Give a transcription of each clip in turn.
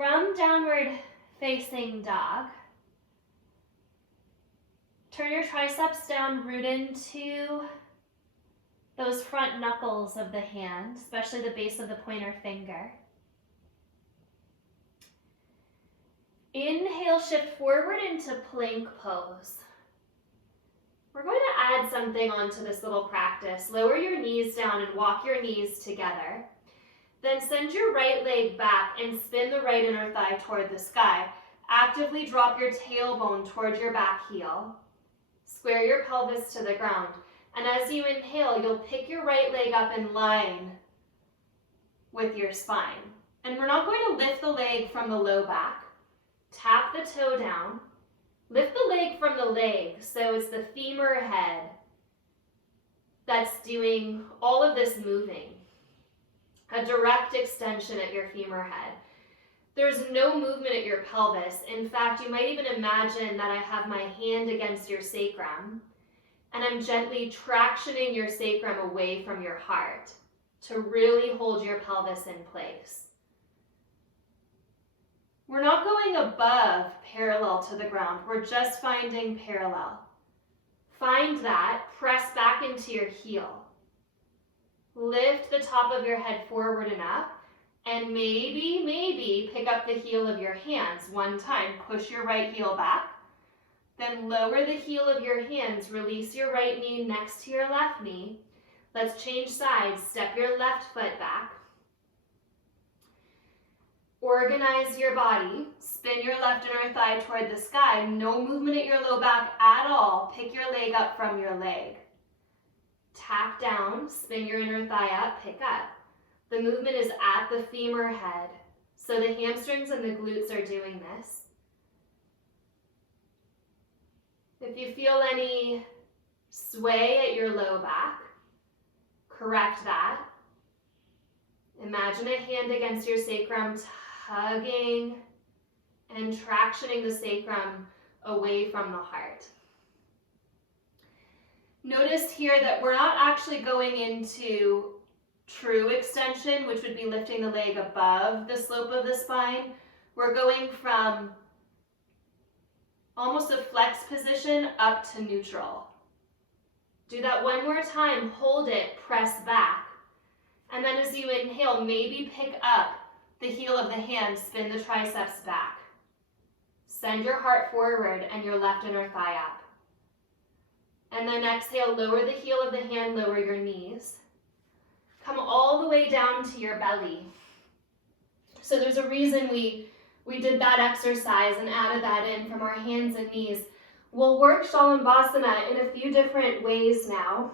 from downward facing dog, turn your triceps down, root into those front knuckles of the hand, especially the base of the pointer finger. Inhale, shift forward into plank pose. We're going to add something onto this little practice. Lower your knees down and walk your knees together. Then send your right leg back and spin the right inner thigh toward the sky. Actively drop your tailbone towards your back heel. Square your pelvis to the ground. And as you inhale, you'll pick your right leg up in line with your spine. And we're not going to lift the leg from the low back. Tap the toe down. Lift the leg from the leg, so it's the femur head that's doing all of this moving. A direct extension at your femur head. There's no movement at your pelvis. In fact, you might even imagine that I have my hand against your sacrum, and I'm gently tractioning your sacrum away from your heart to really hold your pelvis in place. We're not going above parallel to the ground. We're just finding parallel. Find that, press back into your heel. Lift the top of your head forward and up, and maybe pick up the heel of your hands one time. Push your right heel back, then lower the heel of your hands. Release your right knee next to your left knee. Let's change sides. Step your left foot back. Organize your body. Spin your left inner thigh toward the sky. No movement at your low back at all. Pick your leg up from your leg. Tap down, spin your inner thigh up, pick up. The movement is at the femur head. So the hamstrings and the glutes are doing this. If you feel any sway at your low back, correct that. Imagine a hand against your sacrum, tugging and tractioning the sacrum away from the heart. Notice here that we're not actually going into true extension, which would be lifting the leg above the slope of the spine. We're going from almost a flex position up to neutral. Do that one more time, hold it, press back. And then as you inhale, maybe pick up the heel of the hand, spin the triceps back. Send your heart forward and your left inner thigh up. And then exhale, lower the heel of the hand, lower your knees. Come all the way down to your belly. So there's a reason we did that exercise and added that in from our hands and knees. We'll work Shalabhasana in a few different ways now.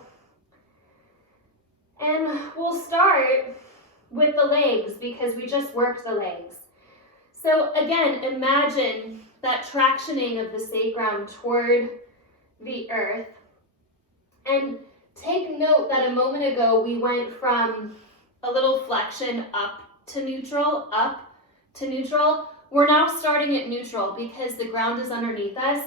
And we'll start with the legs because we just worked the legs. So again, imagine that tractioning of the sacrum toward the earth. And take note that a moment ago we went from a little flexion up to neutral. We're now starting at neutral because the ground is underneath us.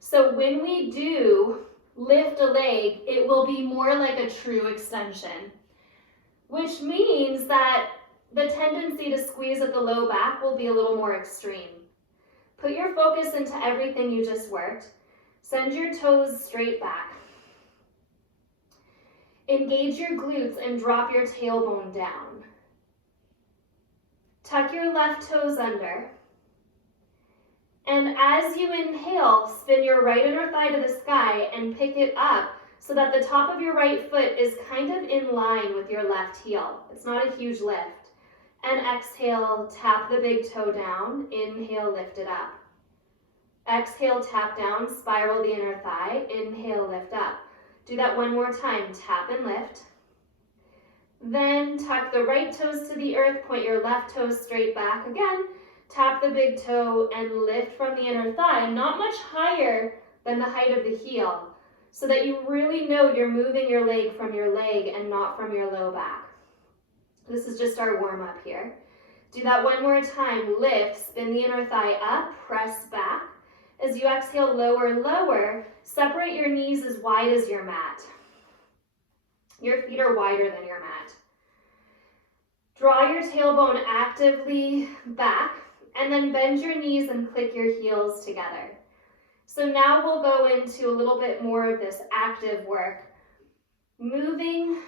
So when we do lift a leg, it will be more like a true extension, which means that the tendency to squeeze at the low back will be a little more extreme. Put your focus into everything you just worked. Send your toes straight back. Engage your glutes and drop your tailbone down. Tuck your left toes under. And as you inhale, spin your right inner thigh to the sky and pick it up so that the top of your right foot is kind of in line with your left heel. It's not a huge lift. And exhale, tap the big toe down. Inhale, lift it up. Exhale, tap down, spiral the inner thigh. Inhale, lift up. Do that one more time. Tap and lift. Then tuck the right toes to the earth. Point your left toes straight back again. Tap the big toe and lift from the inner thigh, not much higher than the height of the heel, so that you really know you're moving your leg from your leg and not from your low back. This is just our warm up here. Do that one more time. Lift, spin the inner thigh up, press back. As you exhale, lower, lower. Separate your knees as wide as your mat. Your feet are wider than your mat. Draw your tailbone actively back And then bend your knees and click your heels together. So now we'll go into a little bit more of this active work, moving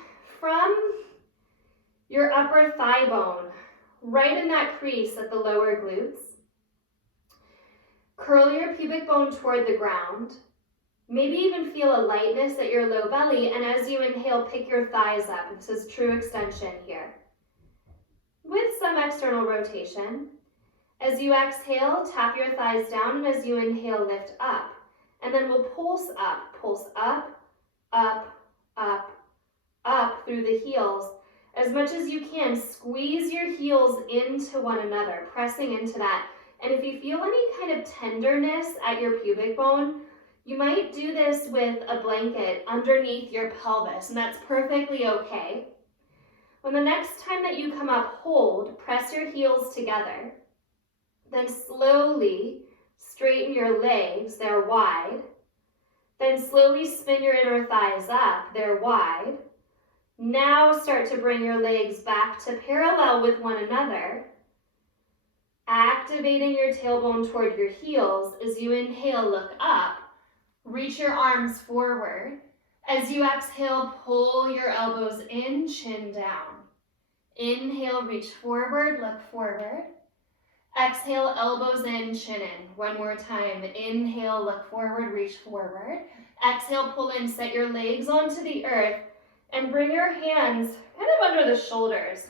from your upper thigh bone, right in that crease at the lower glutes. Curl your pubic bone toward the ground. Maybe even feel a lightness at your low belly, and as you inhale, pick your thighs up. This is true extension here. With some external rotation. As you exhale, tap your thighs down, and as you inhale, lift up. And then we'll pulse up, up, up, up through the heels. As much as you can, squeeze your heels into one another, pressing into that. And if you feel any kind of tenderness at your pubic bone, you might do this with a blanket underneath your pelvis, and that's perfectly okay. When the next time that you come up, hold, press your heels together. Then slowly straighten your legs, they're wide. Then slowly spin your inner thighs up, they're wide. Now start to bring your legs back to parallel with one another. Activating your tailbone toward your heels. As you inhale, look up. Reach your arms forward. As you exhale, pull your elbows in, chin down. Inhale, reach forward, look forward. Exhale, elbows in, chin in. One more time. Inhale, look forward, reach forward. Exhale, pull in, set your legs onto the earth, and bring your hands kind of under the shoulders.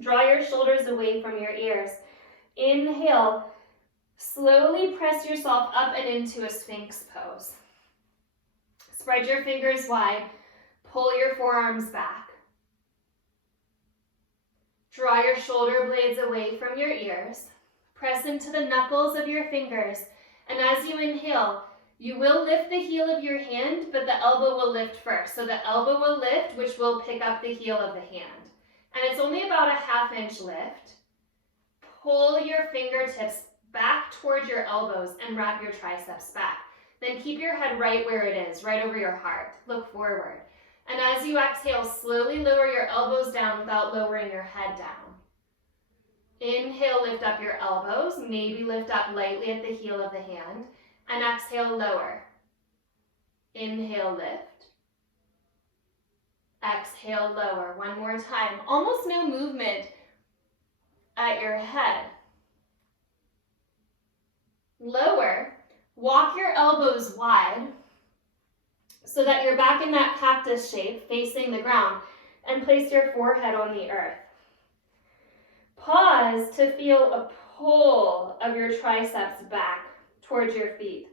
Draw your shoulders away from your ears. Inhale, slowly press yourself up and into a Sphinx pose. Spread your fingers wide, pull your forearms back. Draw your shoulder blades away from your ears. Press into the knuckles of your fingers, and as you inhale, you will lift the heel of your hand, but the elbow will lift first. So the elbow will lift, which will pick up the heel of the hand. And it's only about a 1/2 inch lift. Pull your fingertips back towards your elbows and wrap your triceps back. Then keep your head right where it is, right over your heart. Look forward. And as you exhale, slowly lower your elbows down without lowering your head down. Inhale, lift up your elbows. Maybe lift up lightly at the heel of the hand. And exhale, lower. Inhale, lift. Exhale, lower. One more time. Almost no movement at your head. Lower. Walk your elbows wide so that you're back in that cactus shape, facing the ground, and place your forehead on the earth. Pause to feel a pull of your triceps back towards your feet.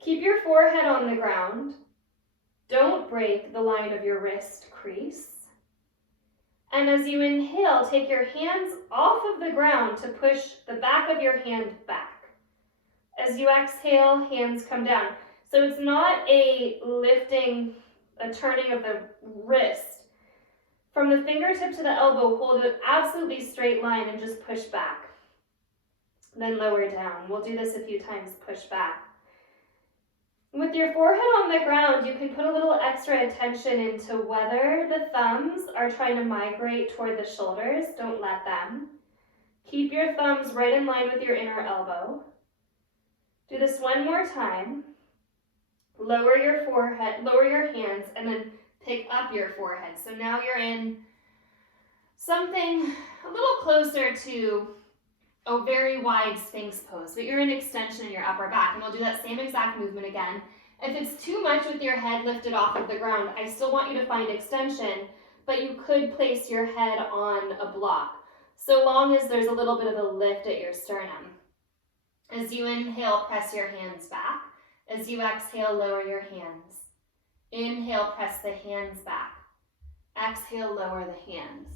Keep your forehead on the ground. Don't break the line of your wrist crease. And as you inhale, take your hands off of the ground to push the back of your hand back. As you exhale, hands come down. So it's not a lifting, a turning of the wrist. From the fingertip to the elbow, hold an absolutely straight line and just push back. Then lower down. We'll do this a few times, push back. With your forehead on the ground, you can put a little extra attention into whether the thumbs are trying to migrate toward the shoulders. Don't let them. Keep your thumbs right in line with your inner elbow. Do this one more time. Lower your forehead, lower your hands, and then pick up your forehead. So now you're in something a little closer to a very wide Sphinx pose, but you're in extension in your upper back, and we'll do that same exact movement again. If it's too much with your head lifted off of the ground, I still want you to find extension, but you could place your head on a block, so long as there's a little bit of a lift at your sternum. As you inhale, press your hands back. As you exhale, lower your hands. Inhale, press the hands back. Exhale, lower the hands.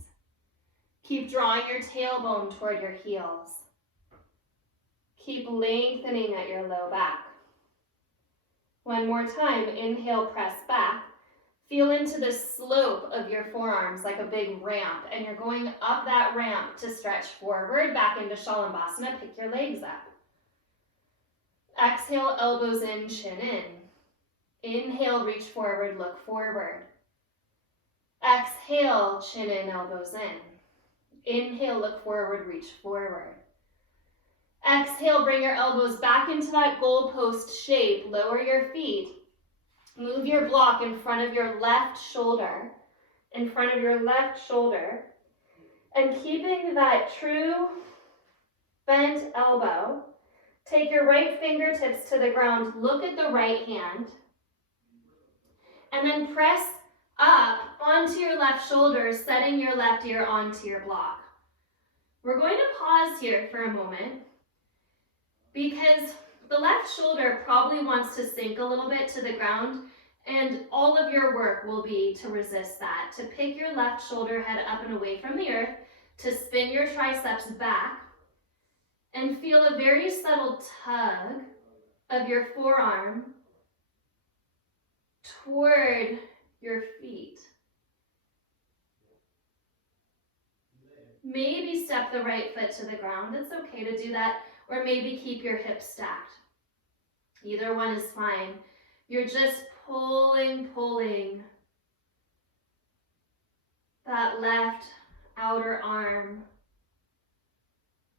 Keep drawing your tailbone toward your heels. Keep lengthening at your low back. One more time, inhale, press back. Feel into the slope of your forearms like a big ramp, and you're going up that ramp to stretch forward, back into Shalabhasana. Pick your legs up. Exhale, elbows in, chin in. Inhale, reach forward, look forward. Exhale, chin in, elbows in. Inhale, look forward, reach forward. Exhale, bring your elbows back into that goalpost shape. Lower your feet. Move your block in front of your left shoulder. In front of your left shoulder. And keeping that true bent elbow, take your right fingertips to the ground. Look at the right hand. And then press up onto your left shoulder, setting your left ear onto your block. We're going to pause here for a moment because the left shoulder probably wants to sink a little bit to the ground, and all of your work will be to resist that, to pick your left shoulder head up and away from the earth, to spin your triceps back, and feel a very subtle tug of your forearm toward your feet. Maybe step the right foot to the ground. It's okay to do that. Or maybe keep your hips stacked. Either one is fine. You're just pulling that left outer arm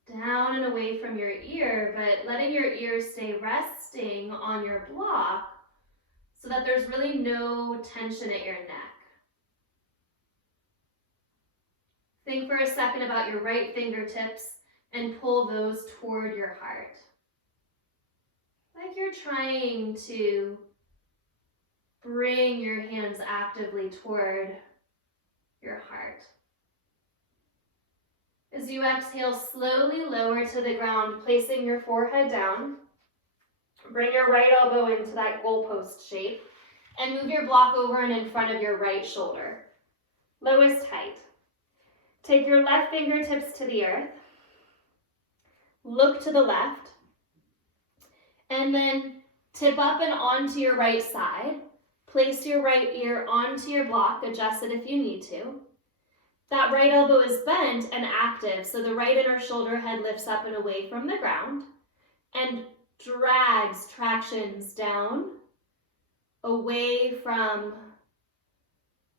down and away from your ear, but letting your ear stay resting on your block so that there's really no tension at your neck. Think for a second about your right fingertips and pull those toward your heart. Like you're trying to bring your hands actively toward your heart. As you exhale, slowly lower to the ground, placing your forehead down. Bring your right elbow into that goalpost shape and move your block over and in front of your right shoulder. Low is tight. Take your left fingertips to the earth. Look to the left. And then tip up and onto your right side. Place your right ear onto your block. Adjust it if you need to. That right elbow is bent and active, so the right inner shoulder head lifts up and away from the ground and tractions down, away from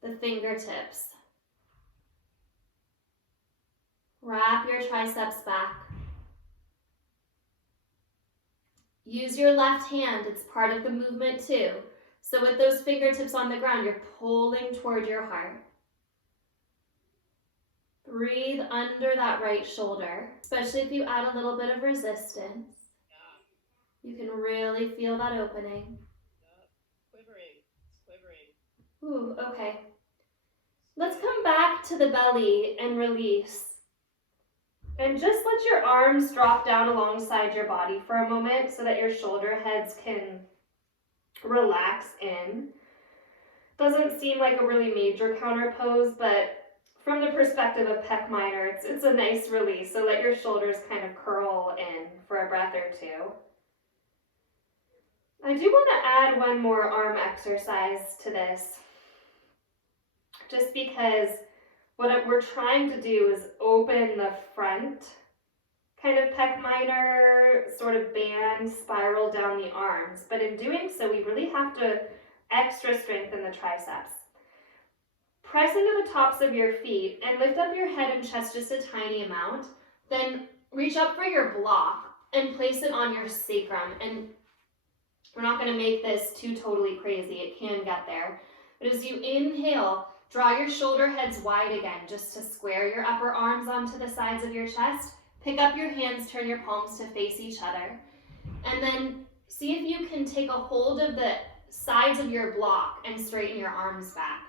the fingertips. Wrap your triceps back. Use your left hand, it's part of the movement too. So with those fingertips on the ground, you're pulling toward your heart. Breathe under that right shoulder, especially if you add a little bit of resistance. You can really feel that opening. Quivering. Ooh, okay. Let's come back to the belly and release. And just let your arms drop down alongside your body for a moment so that your shoulder heads can relax in. Doesn't seem like a really major counter pose, but from the perspective of pec minor, it's a nice release. So let your shoulders kind of curl in for a breath or two. I do want to add one more arm exercise to this, just because what we're trying to do is open the front, kind of pec minor, sort of band, spiral down the arms. But in doing so, we really have to extra strengthen the triceps. Press into the tops of your feet and lift up your head and chest just a tiny amount. Then reach up for your block and place it on your sacrum. And we're not going to make this too totally crazy. It can get there. But as you inhale, draw your shoulder heads wide again, just to square your upper arms onto the sides of your chest. Pick up your hands, turn your palms to face each other. And then see if you can take a hold of the sides of your block and straighten your arms back.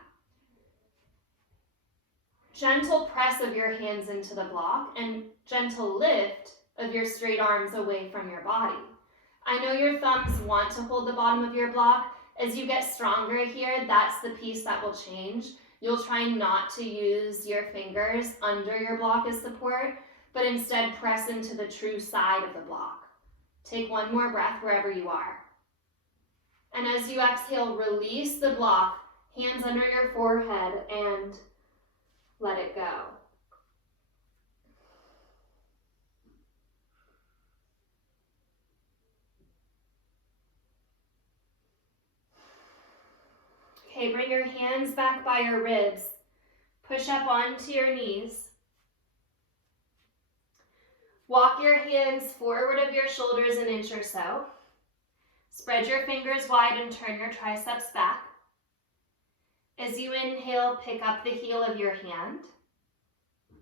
Gentle press of your hands into the block and gentle lift of your straight arms away from your body. I know your thumbs want to hold the bottom of your block. As you get stronger here, that's the piece that will change. You'll try not to use your fingers under your block as support, but instead press into the true side of the block. Take one more breath wherever you are. And as you exhale, release the block, hands under your forehead, and let it go. Okay, bring your hands back by your ribs. Push up onto your knees. Walk your hands forward of your shoulders an inch or so. Spread your fingers wide and turn your triceps back. As you inhale, pick up the heel of your hand.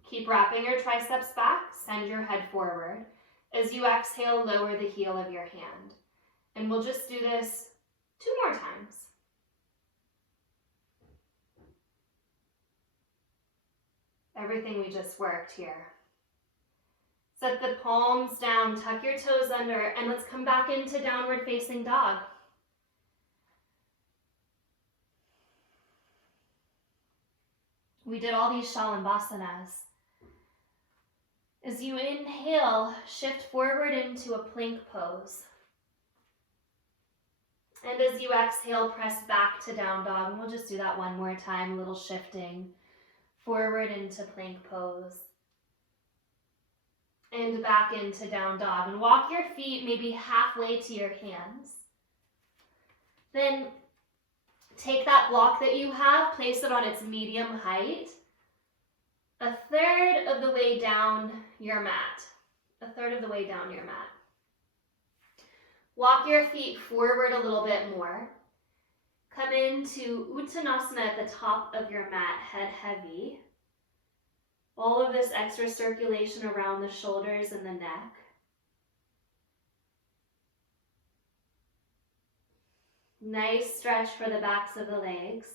Keep wrapping your triceps back, send your head forward. As you exhale, lower the heel of your hand. And we'll just do this 2 more times. Everything we just worked here. Set the palms down, tuck your toes under, and let's come back into downward facing dog. We did all these Shalambasanas. As you inhale, shift forward into a plank pose. And as you exhale, press back to down dog. And we'll just do that one more time, a little shifting forward into plank pose. And back into down dog. And walk your feet maybe halfway to your hands. Then take that block that you have, place it on its medium height, 1/3 of the way down your mat. 1/3 of the way down your mat. Walk your feet forward a little bit more. Come into Uttanasana at the top of your mat, head heavy. All of this extra circulation around the shoulders and the neck. Nice stretch for the backs of the legs.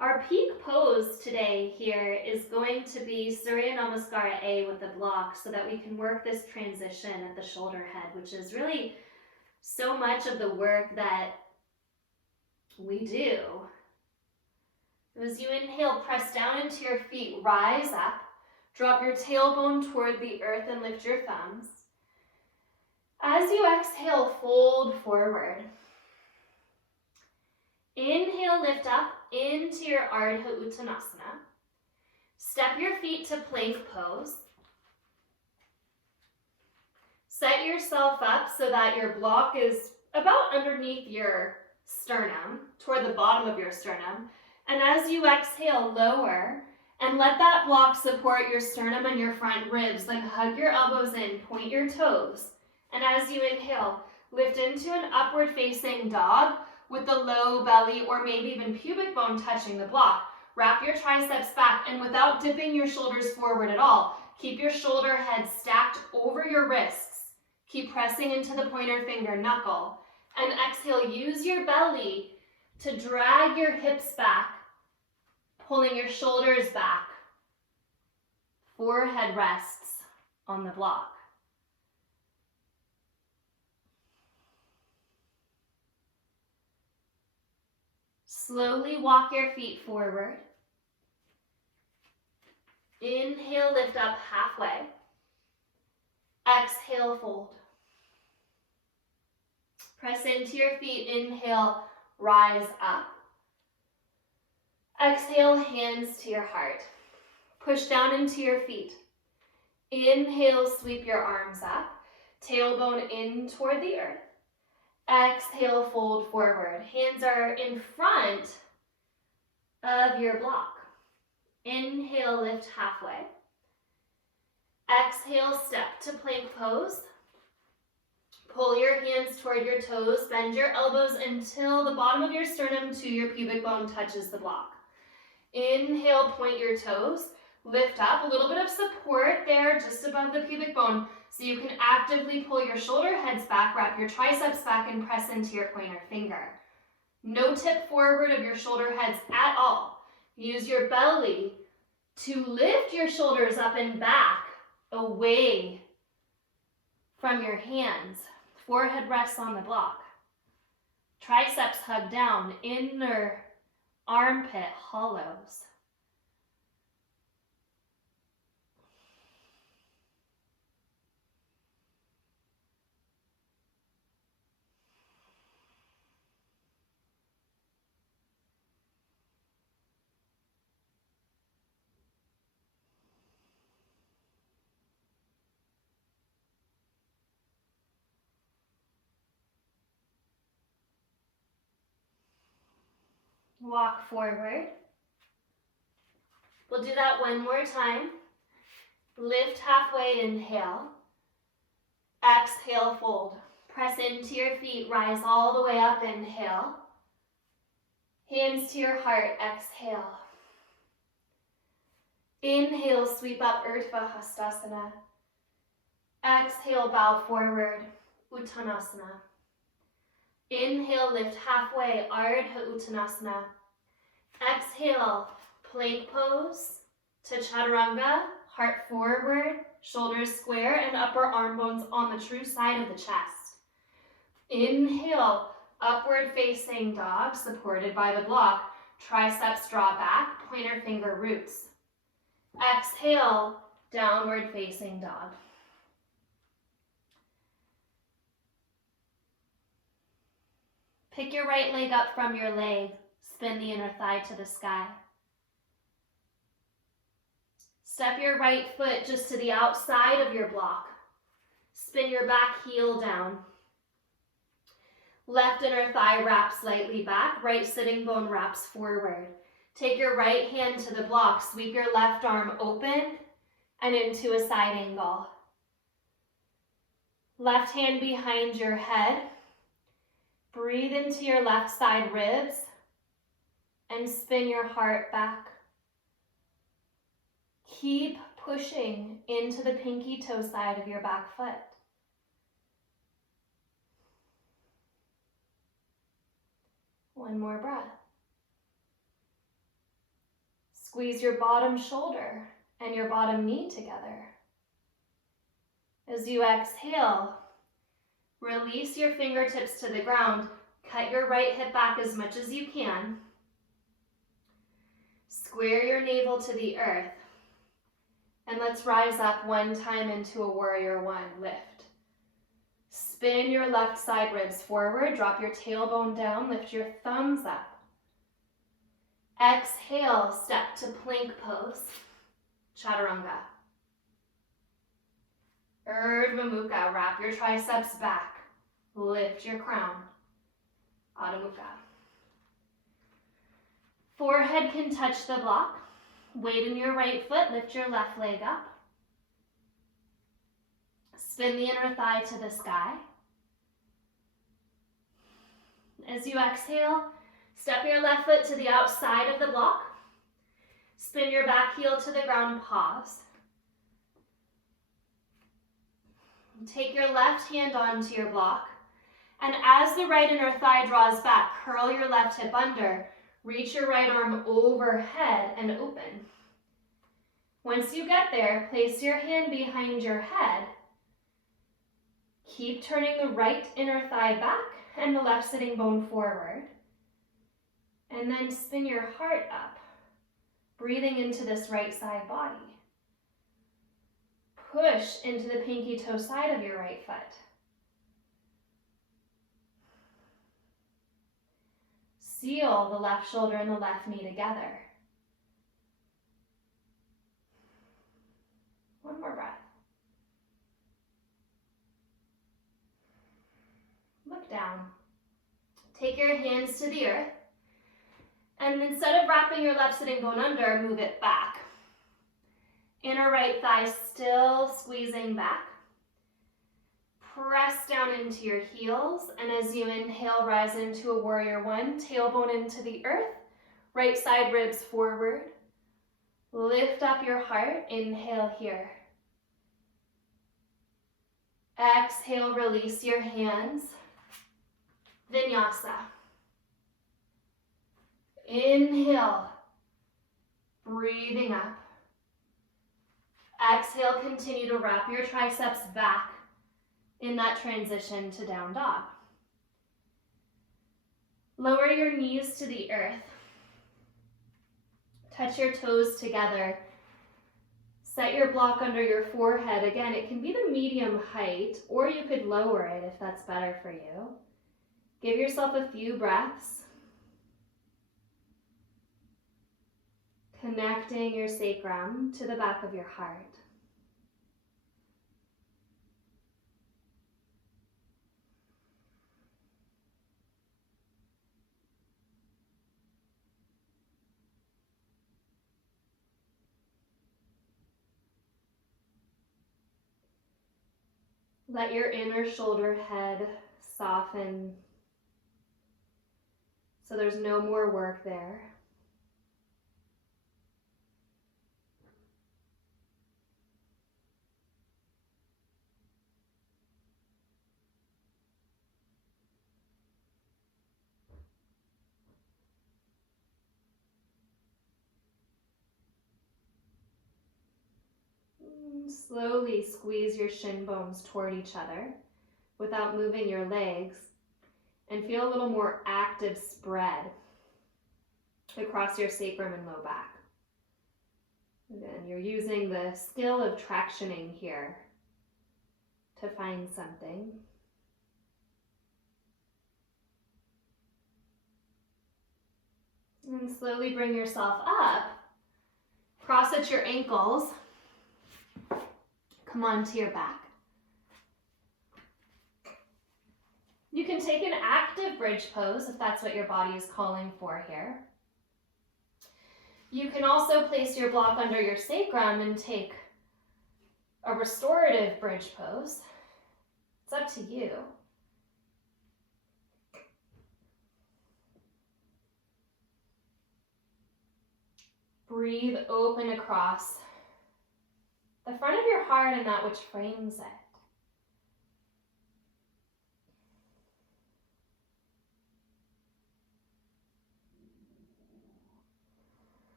Our peak pose today here is going to be Surya Namaskara A with the block so that we can work this transition at the shoulder head, which is really so much of the work that we do. As you inhale, press down into your feet, rise up, drop your tailbone toward the earth and lift your thumbs. As you exhale, fold forward. Inhale, lift up into your Ardha Uttanasana. Step your feet to plank pose. Set yourself up so that your block is about underneath your sternum, toward the bottom of your sternum. And as you exhale, lower and let that block support your sternum and your front ribs. Then hug your elbows in, point your toes. And as you inhale, lift into an upward facing dog with the low belly or maybe even pubic bone touching the block. Wrap your triceps back and without dipping your shoulders forward at all, keep your shoulder head stacked over your wrists. Keep pressing into the pointer finger knuckle. And exhale, use your belly to drag your hips back, pulling your shoulders back. Forehead rests on the block. Slowly walk your feet forward. Inhale, lift up halfway. Exhale, fold. Press into your feet. Inhale, rise up. Exhale, hands to your heart. Push down into your feet. Inhale, sweep your arms up. Tailbone in toward the earth. Exhale, fold forward. Hands are in front of your block. Inhale, lift halfway. Exhale, step to plank pose. Pull your hands toward your toes. Bend your elbows until the bottom of your sternum to your pubic bone touches the block. Inhale, point your toes. Lift up, a little bit of support there just above the pubic bone so you can actively pull your shoulder heads back, wrap your triceps back, and press into your pointer finger. No tip forward of your shoulder heads at all. Use your belly to lift your shoulders up and back away from your hands. Forehead rests on the block. Triceps hug down, inner armpit hollows. Walk forward. We'll do that one more time. Lift halfway, inhale. Exhale, fold. Press into your feet, rise all the way up, inhale. Hands to your heart, exhale. Inhale, sweep up, Urdhva Hastasana. Exhale, bow forward, Uttanasana. Inhale, lift halfway, Ardha Uttanasana. Exhale, plank pose to Chaturanga, heart forward, shoulders square, and upper arm bones on the true side of the chest. Inhale, upward facing dog, supported by the block. Triceps draw back, pointer finger roots. Exhale, downward facing dog. Pick your right leg up from your leg. Spin the inner thigh to the sky. Step your right foot just to the outside of your block. Spin your back heel down. Left inner thigh wraps slightly back. Right sitting bone wraps forward. Take your right hand to the block. Sweep your left arm open and into a side angle. Left hand behind your head. Breathe into your left side ribs and spin your heart back. Keep pushing into the pinky toe side of your back foot. One more breath. Squeeze your bottom shoulder and your bottom knee together. As you exhale, release your fingertips to the ground. Cut your right hip back as much as you can. Square your navel to the earth. And let's rise up one time into a warrior one. Lift. Spin your left side ribs forward. Drop your tailbone down. Lift your thumbs up. Exhale, step to plank pose. Chaturanga. Urdhva Mukha. Wrap your triceps back. Lift your crown. Adho Mukha. Forehead can touch the block. Weight in your right foot. Lift your left leg up. Spin the inner thigh to the sky. As you exhale, step your left foot to the outside of the block. Spin your back heel to the ground, pause. Take your left hand onto your block. And as the right inner thigh draws back, curl your left hip under. Reach your right arm overhead and open. Once you get there, place your hand behind your head. Keep turning the right inner thigh back and the left sitting bone forward. And then spin your heart up, breathing into this right side body. Push into the pinky toe side of your right foot. Seal the left shoulder and the left knee together. One more breath. Look down. Take your hands to the earth. And instead of wrapping your left sitting bone under, move it back. Inner right thigh still squeezing back. Press down into your heels, and as you inhale, rise into a warrior one, tailbone into the earth, right side ribs forward. Lift up your heart, inhale here. Exhale, release your hands. Vinyasa. Inhale, breathing up. Exhale, continue to wrap your triceps back in that transition to down dog. Lower your knees to the earth. Touch your toes together. Set your block under your forehead. Again, it can be the medium height, or you could lower it if that's better for you. Give yourself a few breaths. Connecting your sacrum to the back of your heart. Let your inner shoulder head soften so there's no more work there. Slowly squeeze your shin bones toward each other without moving your legs, and feel a little more active spread across your sacrum and low back. Again, you're using the skill of tractioning here to find something. And slowly bring yourself up. Cross at your ankles. Come onto your back. You can take an active bridge pose if that's what your body is calling for here. You can also place your block under your sacrum and take a restorative bridge pose. It's up to you. Breathe open across the front of your heart and that which frames it.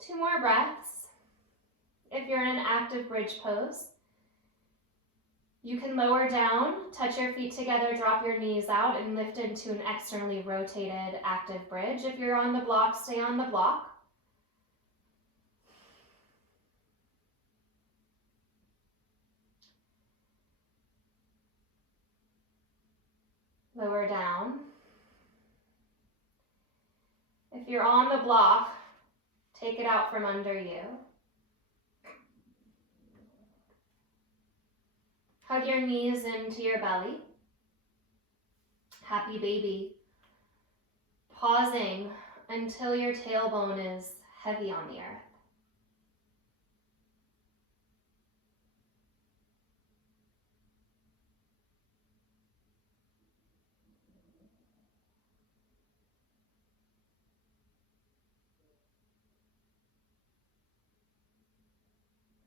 Two more breaths. If you're in an active bridge pose, you can lower down, touch your feet together, drop your knees out, and lift into an externally rotated active bridge. If you're on the block, stay on the block. Lower down. If you're on the block, take it out from under you. Hug your knees into your belly. Happy baby. Pausing until your tailbone is heavy on the earth.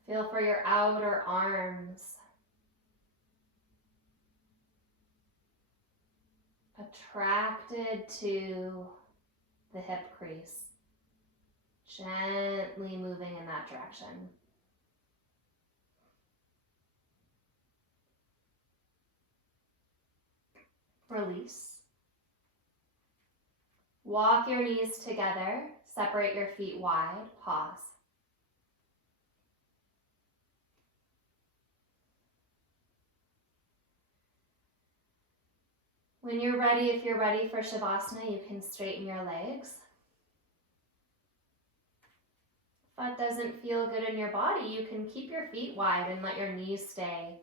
Feel for your outer arms. Attracted to the hip crease. Gently moving in that direction. Release. Walk your knees together. Separate your feet wide. Pause. When you're ready, if you're ready for Shavasana, you can straighten your legs. If that doesn't feel good in your body, you can keep your feet wide and let your knees stay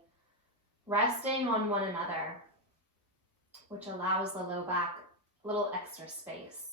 resting on one another, which allows the low back a little extra space.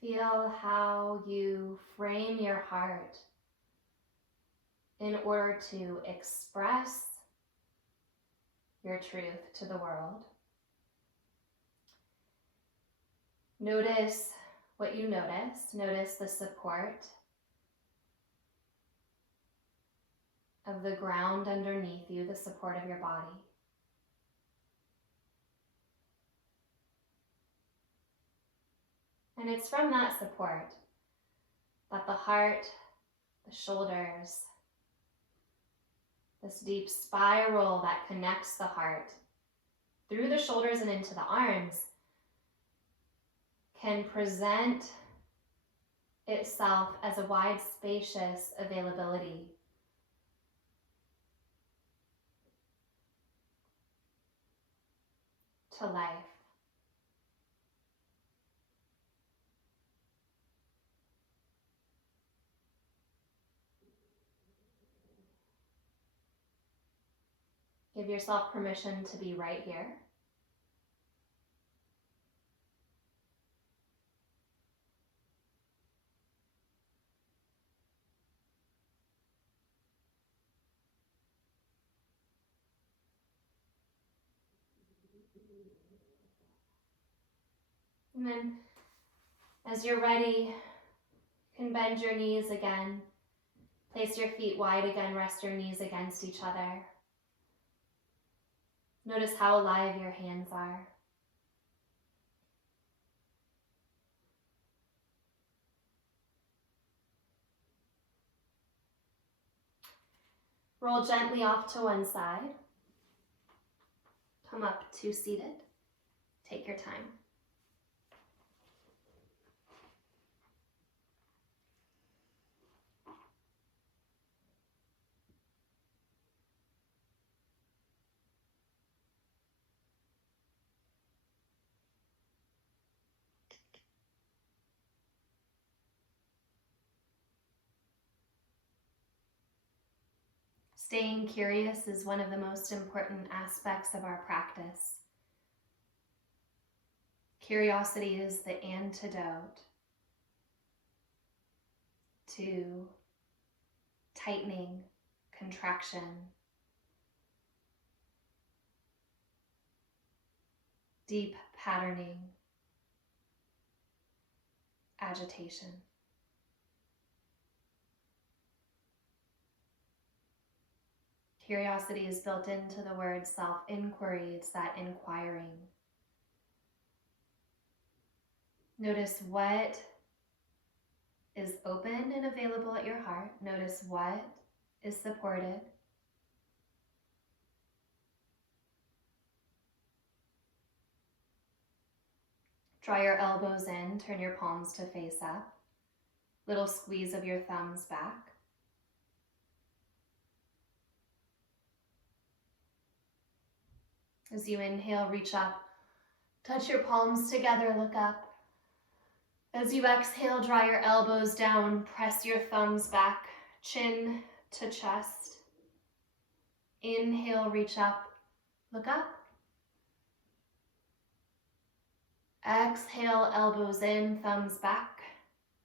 Feel how you frame your heart in order to express your truth to the world. Notice what you notice. Notice the support of the ground underneath you, the support of your body. And it's from that support that the heart, the shoulders, This deep spiral that connects the heart through the shoulders and into the arms can present itself as a wide, spacious availability to life. Give yourself permission to be right here. And then as you're ready, you can bend your knees again. Place your feet wide again, rest your knees against each other. Notice how alive your hands are. Roll gently off to one side. Come up to seated. Take your time. Staying curious is one of the most important aspects of our practice. Curiosity is the antidote to tightening, contraction, deep patterning, agitation. Curiosity is built into the word self-inquiry. It's that inquiring. Notice what is open and available at your heart. Notice what is supported. Draw your elbows in, turn your palms to face up. Little squeeze of your thumbs back. As you inhale, reach up, touch your palms together, look up. As you exhale, draw your elbows down, press your thumbs back, chin to chest. Inhale, reach up, look up. Exhale, elbows in, thumbs back,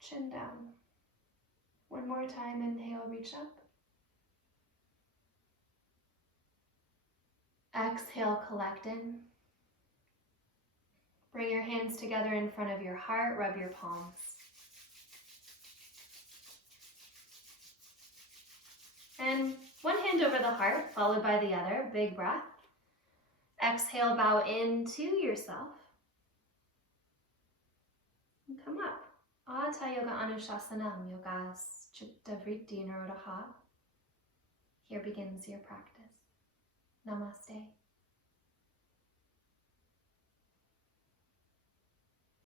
chin down. One more time, inhale, reach up. Exhale, collect in. Bring your hands together in front of your heart, rub your palms. And one hand over the heart, followed by the other, big breath. Exhale, bow into yourself. And come up. Hatha Yoga Anushasanam, Yogas Chitta Vritti Nirodha. Here begins your practice. Namaste.